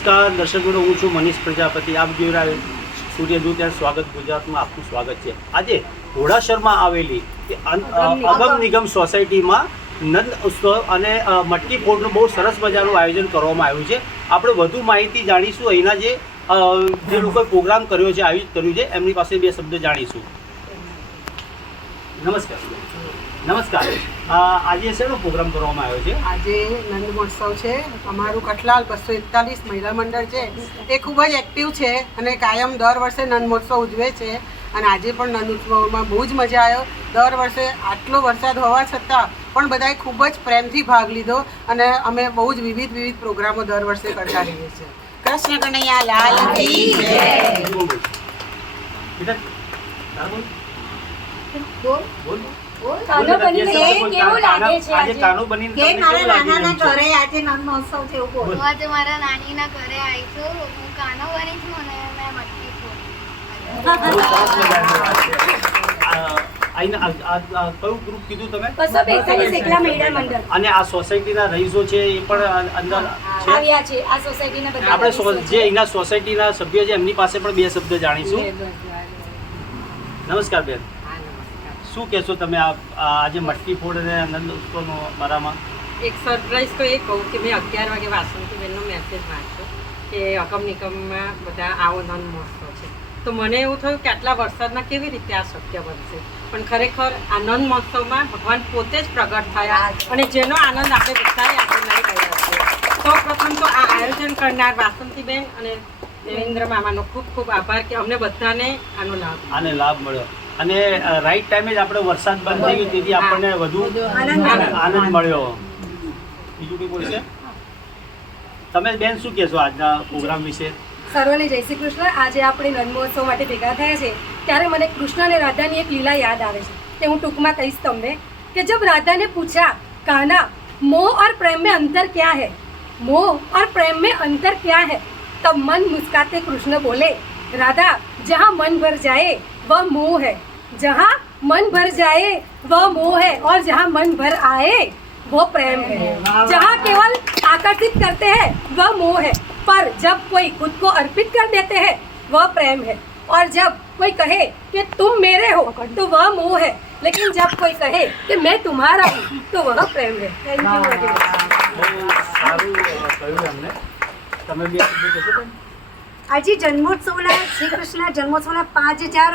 નમસ્કાર દર્શક મિત્રો હું છું મનીષ પ્રજાપતિ. આપ જોઈ રહ્યા સૂર્યદૂત ત્યાં સ્વાગત ગુજરાતમાં આપનું સ્વાગત છે. આજે ઘોડાસરમાં આવેલી અગમ નિગમ. સોસાયટીમાં નંદ ઉત્સવ અને મટકી ફોડનું બહુ સરસ મજાનું આયોજન કરવામાં આવ્યું છે. આપણે વધુ માહિતી જાણીશું. અહીંના જે જે લોકોએ પ્રોગ્રામ કર્યો છે આયોજિત કર્યું છે એમની પાસે બે શબ્દ જાણીશું. નમસ્કાર. નમસ્કાર. આજે શેનો પ્રોગ્રામ કરવામાં આવ્યો છે? આજે નંદ મહોત્સવ છે. અમારું કઠલાલ બસો એકતાલીસ મહિલા મંડળ છે. એ ખૂબ જ એક્ટિવ છે અને કાયમ દર વર્ષે નંદ મહોત્સવ ઉજવે છે. અને આજે પણ નંદ ઉત્સવમાં બહુ જ મજા આવ્યો. દર વર્ષે આટલો વરસાદ હોવા છતાં પણ બધાએ ખૂબ જ પ્રેમથી ભાગ લીધો અને અમે બહુ જ વિવિધ વિવિધ પ્રોગ્રામો દર વર્ષે કરતા રહીએ છીએ. કૃષ્ણ કનૈયા લાલ કી જય. બોલ. બોલ. કયું ગ્રુપ કીધું તમે? બસો બેતાલીસ એકલા મહિલા મંડળ. અને આ સોસાયટીના રહીશો છે એ પણ અંદર આવ્યા છે. આ સોસાયટીના આપણે જે. અહીંના સોસાયટીના સભ્યો છે એમની પાસે પણ બે શબ્દ જાણીશું. નમસ્કાર બેન. શું કહેશો તમે આ આજે મટકી ફોડ અને આનંદ ઉત્સવનો મારામાં? એક સરપ્રાઈઝ તો એ કહું કે મેં અગિયાર વાગે વાસંતીબેનનો મેસેજ વાંચ્યો કે અકમ નિકમમાં બધા આવો નંદ મહોત્સવ છે. તો મને એવું થયું કે આટલા વરસાદમાં કેવી રીતે આ શક્ય બનશે? પણ ખરેખર આ નંદ મહોત્સવમાં ભગવાન પોતે જ પ્રગટ થયા અને જેનો આનંદ આપણે બધાએ આજે લઈ રહ્યા છીએ. સૌ પ્રથમ તો આ આયોજન કરનાર વાસંતીબેન અને દેવેન્દ્ર મામાનો ખૂબ ખૂબ આભાર કે અમને બધાને આનો લાભ આને લાભ મળ્યો. અને રાઈટ ટાઈમે જ આપણે વરસાદ બંધ થઈ ગયો તેથી આપણને વધુ આનંદ આનંદ આનંદ મળ્યો બીજું કંઈ બોલશે તમે બેન શું કહેશો આજના પ્રોગ્રામ વિશે સર્વને જય શ્રી કૃષ્ણ આજે આપણે નંદ મહોત્સવ માટે ભેગા થયા છે ત્યારે મને કૃષ્ણ અને રાધાની એક લીલા યાદ આવે છે તે હું ટૂંકમાં કહીશ તમને કે જબ राधा ने पूछा कहना मोह और प्रेम में अंतर क्या है मोह और प्रेम में अंतर क्या है तब मन मुस्काते कृष्ण बोले राधा जहाँ मन भर जाए वह मोह है जहाँ मन भर जाए वह मोह है और जहाँ मन भर आए वो प्रेम है जहाँ केवल आकर्षित करते हैं वह मोह है पर जब कोई खुद को अर्पित कर देते हैं वह प्रेम है और जब कोई कहे कि तुम मेरे हो तो वह मोह है लेकिन जब कोई कहे कि मैं तुम्हारा हूँ तो वह प्रेम है थैंक यू वेरी मच બહુ સારું અ, કહ્યું એમને તમે બે શબ્દ કહેશો બેન? આજે જન્મોત્સવના શ્રી કૃષ્ણના જન્મોત્સવના પાંચ હજાર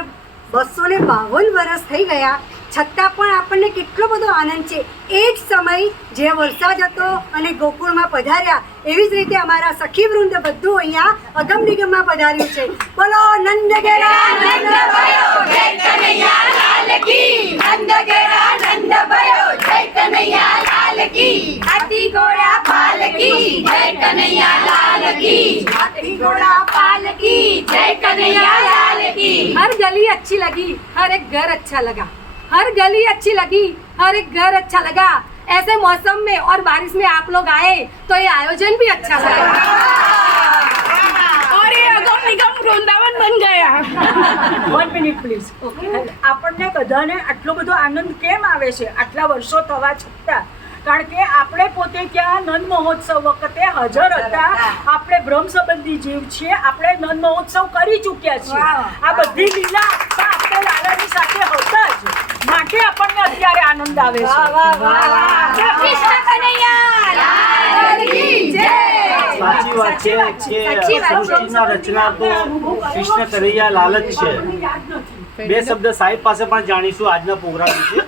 બસો ને બાવન વર્ષ થઈ ગયા. છતાં પણ આપણને કેટલો બધો આનંદ છે. એ જ સમય જે વરસાદ હતો અને ગોકુળમાં પધાર્યા, એવી જ રીતે અમારા સખી વૃંદ બધું અહીંયા અગમ નિગમમાં પધાર્યું છે. બોલો, નંદ કનૈયા લાલ કી. જય કનૈયા લાલ કી. હાથી ઘોડા પાલકી જય કનૈયા લાલ हर गली अच्छी लगी हर एक घर अच्छा लगा हर गली अच्छी लगी हर एक घर अच्छा लगा ऐसे मौसम में और बारिश में आप लोग आए तो ये आयोजन भी अच्छा लगा और ये अगम निगम वृंदावन बन गया વન મિનિટ પ્લીઝ આપણને બધાને આટલો બધો આનંદ કેમ આવે છે આટલા વર્ષો થવા છતાં કારણ કે આપણે પોતે ત્યાં નંદ મહોત્સવ વખતે હાજર હતા. આપણે બ્રહ્મ સંબંધી જીવ છીએ. આપણે નંદ મહોત્સવ કરી ચૂક્યા છીએ. આ બધી લીલા પણ આપણે લાલાની સાથે હતા જ. માટે આપણને અત્યારે આનંદ આવે છે. કૃષ્ણ કનૈયા. લાલ કી જય. સાચી વાત છે કે સૃષ્ટિના રચના તો કૃષ્ણ કનૈયા લાલ છે. બે શબ્દ સાહેબ પાસે પણ જાણીશું આજના પ્રોગ્રામ વિશે.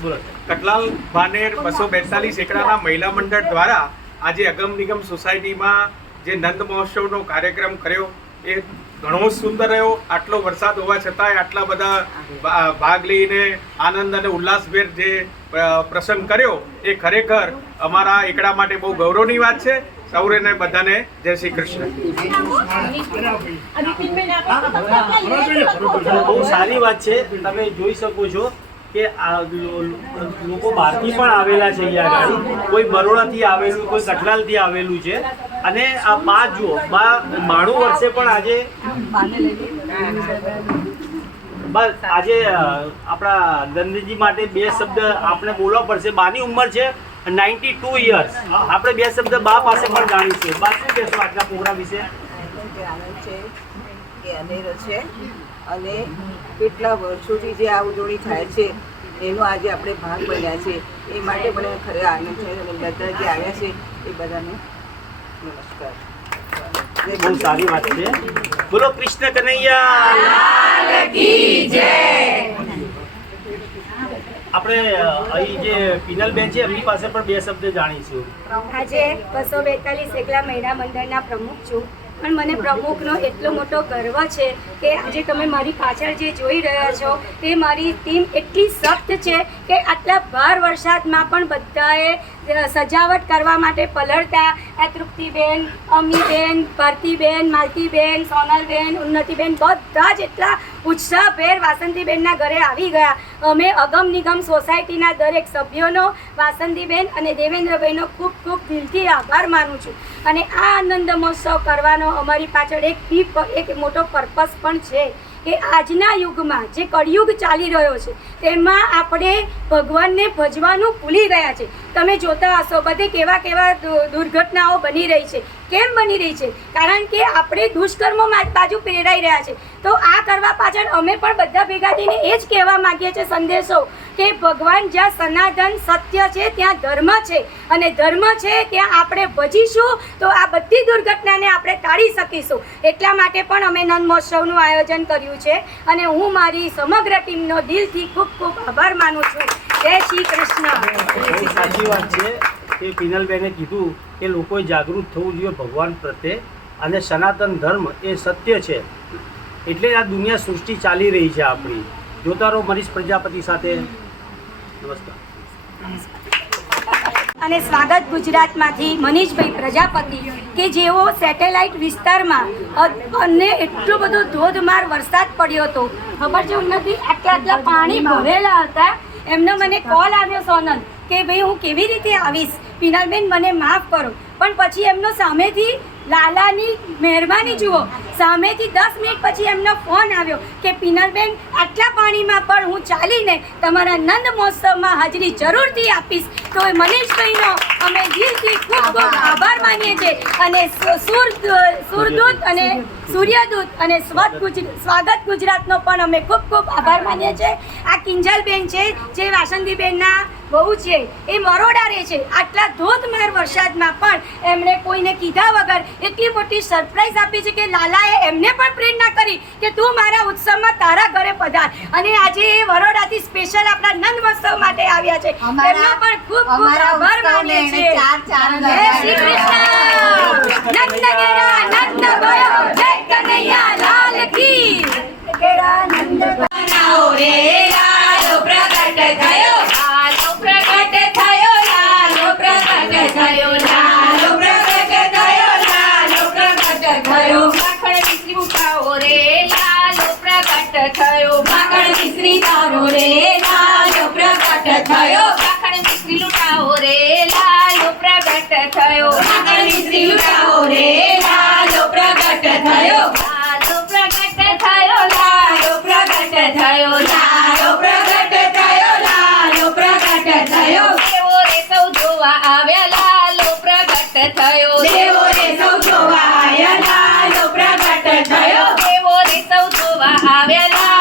કટલાલ ભાનેર બસો બેતાલીસ એકડાના મહિલા મંડળ દ્વારા આજે અગમ નિગમ સોસાયટીમાં જે નંદ મહોત્સવનો કાર્યક્રમ કર્યો એ ઘણો સુંદર રહ્યો. આટલો વરસાદ હોવા છતાંય આટલા બધા ભા- ભાગ લઈને આનંદ અને ઉલ્લાસભેર જે પ્રસંગ કર્યો એ ખરેખર અમારા એકડા માટે બહુ ગૌરવની વાત છે. સૌરેને બધાને જય શ્રી કૃષ્ણ. બહુ સારી વાત છે. તમે જોઈ શકો છો કે આ લોકો બહારથી પણ આવેલા છે અહીંયા આગળ. કોઈ બરોડાથી આવેલું કોઈ કઠલાલથી આવેલું છે. અને આ બા જુઓ બા માણું વર્ષે પણ આજે બસ આજે આપણા દંડજી માટે બે શબ્દ આપણે બોલવા પડશે. બાની ઉંમર છે નાઇન્ટી ટુ યર્સ. આપણે બે શબ્દ બા પાસે પણ જાણીશું. બા શું કહેશો આજના પ્રોગ્રામ વિશે? છે. અને કેટલા વર્ષોથી જે આ ઉજવણી થાય છે એનો આજે આપણે ભાગ બન્યા છે. એ માટે મને ખરે આનંદ છે અને બધા જે આવ્યા છે એ બધાને નમસ્કાર. બહુ સારી વાત છે. બોલો કૃષ્ણ કનૈયા. આપણે અહીં જે પિનલબેન છે એમની પાસે પણ બે શબ્દ જાણીશું. આજે બસો બેતાલીસ એકલા મહિલા મંડળના પ્રમુખ છું. પણ મને પ્રમુખનો એટલો મોટો ગર્વ છે કે આજે તમે મારી પાછળ જે જોઈ રહ્યા છો, તે મારી ટીમ એટલી સખ્ત છે કે આટલા ભાર વરસાદમાં પણ બધાએ સજાવટ કરવા માટે પલળતા આ તૃપ્તિબેન અમીબેન, ભારતીબેન, માલતીબેન, સોનલબેન, ઉન્નતિબેન, બધા જ એટલા ઉત્સાહભેર વાસંતીબેનના ઘરે આવી ગયા. અમે અગમ નિગમ સોસાયટીના દરેક સભ્યોનો, વાસંતીબેન અને દેવેન્દ્રભાઈનો ખૂબ ખૂબ દિલથી આભાર માનું છું. અને આ આનંદ મહોત્સવ કરવાનો અમારી પાછળ એક એક મોટો પર્પસ પણ છે. કે આજના યુગમાં જે કળિયુગ ચાલી રહ્યો છે, તેમાં આપણે ભગવાનને ભજવાનું ભૂલી ગયા છે. તમે જોતા હશો, બધે કેવા કેવા દુર્ઘટનાઓ બની રહી છે. કેમ બની રહી છે? કારણ કે આપણે દુષ્કર્મોમાં બાજુ પ્રેરાઈ રહ્યા છે. તો આ કરવા પાછળ અમે પણ બધા ભેગા થઈને એ જ કહેવા માંગીએ છીએ સંદેશો કે ભગવાન જ્યાં સનાતન સત્ય છે, ત્યાં ધર્મ છે. અને ધર્મ છે ત્યાં આપણે ભજીશું તો આ બધી દુર્ઘટનાને આપણે ટાળી શકીશું. એટલા માટે પણ અમે નંદ મહોત્સવનું આયોજન કર્યું છે. અને હું મારી સમગ્ર ટીમનો દિલથી ખૂબ ખૂબ આભાર માનું છું. જય શ્રી કૃષ્ણ. સાચી વાત છે કે પિનલબેને કીધું કે લોકોએ જાગૃત થવું જોઈએ ભગવાન પ્રત્યે. અને સનાતન ધર્મ એ સત્ય છે. એટલે આ દુનિયા સૃષ્ટિ ચાલી રહી છે આપણી. જોતા રહો મનીષ પ્રજાપતિ સાથે. નમસ્કાર. અને સ્વાગત ગુજરાતમાંથી મનીષભાઈ પ્રજાપતિ, કે જેઓ સેટેલાઇટ વિસ્તારમાં અને એટલો બધો ધોધમાર વરસાદ પડ્યો હતો. ખબર છે નથી આટલા આટલા પાણી ભરેલા હતા. એમનો મને કોલ આવ્યો સોનલ, કે ભાઈ હું કેવી રીતે આવીશ? પિનાલબેન મને માફ કરો. પણ પછી એમનો સામેથી લાલાની મહેરબાની જુઓ. સામેથી દસ મિનિટ પછી એમનો ફોન આવ્યો કે પિનલબેન આટલા પાણીમાં પણ હું ચાલીને તમારા નંદ મહોત્સવમાં હાજરી જરૂરથી આપીશ. તો એ મનીષભાઈનો અમે દિલથી ખૂબ ખૂબ આભાર માનીએ છીએ. અને સુર સુરદૂત અને સૂર્યદૂત અને સ્વત સ્વાગત ગુજરાતનો પણ અમે ખૂબ ખૂબ આભાર માનીએ છીએ. આ કિંજલબેન છે, જે વાસંતીબેનના બહુ છે. એ મરોડા રહે છે. આટલા ધોધમાર વરસાદમાં પણ એમણે કોઈને કીધા વગર એટલી મોટી સરપ્રાઈઝ આપી છે કે લાલાએ એમને પણ પ્રેરણા કરી કે તું મારા ઉત્સવમાં તારા ઘરે પધાર. અને આજે એ વરોડાથી સ્પેશિયલ આપણા નંદ મહોત્સવ માટે આવ્યા છે. એમનો પણ ખૂબ ખૂબ આભાર માનીએ છીએ. જય શ્રી કૃષ્ણ. નંદ ગેરા નંદ ગયો જય કનૈયા લાલ કી. ગેરા નંદ બનાવો રે લાલો પ્રગટ થયો. માખણ તારો રે લાલો પ્રગટ થયો. રાખણ મિશ્રી લૂટાવો રે લાલો પ્રગટ થયો. રાખણ મિશ્રી લૂટાવો રે લાલો પ્રગટ થયો. લાલો પ્રગટ થયો લાલો પ્રગટ થયો. લાલો પ્રગટ થયો લાલો પ્રગટ થયો. દેવો રે સૌ જોવા આવ્યા લાલો પ્રગટ થયો. દેવો રે સૌ જોવા આવ્યા લાલો પ્રગટ થયો. દેવો રે સૌ જોવા આવ્યા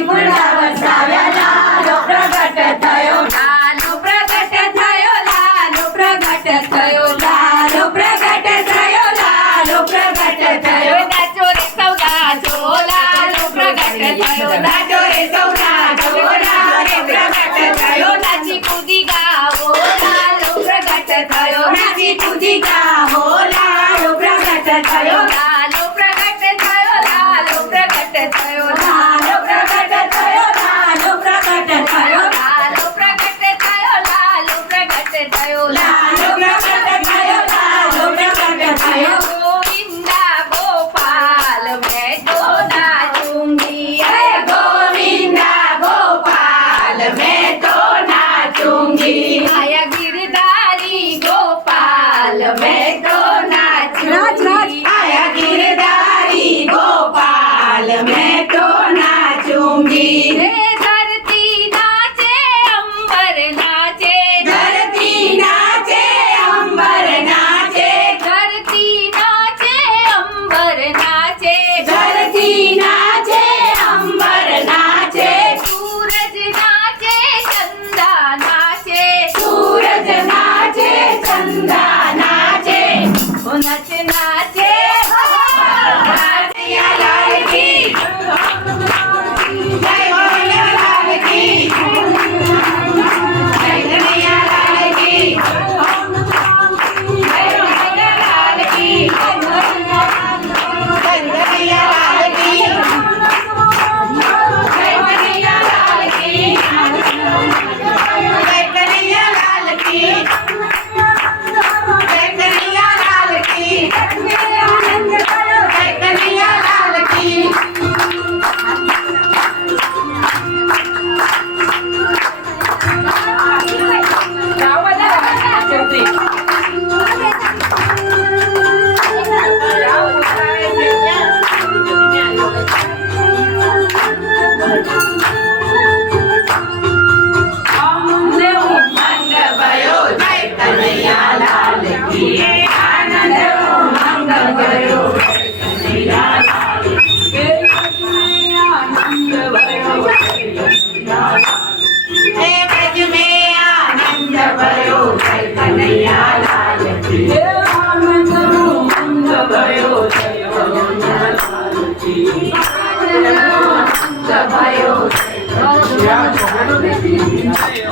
Thank you for that. nachna 两个脚后跟儿对踢对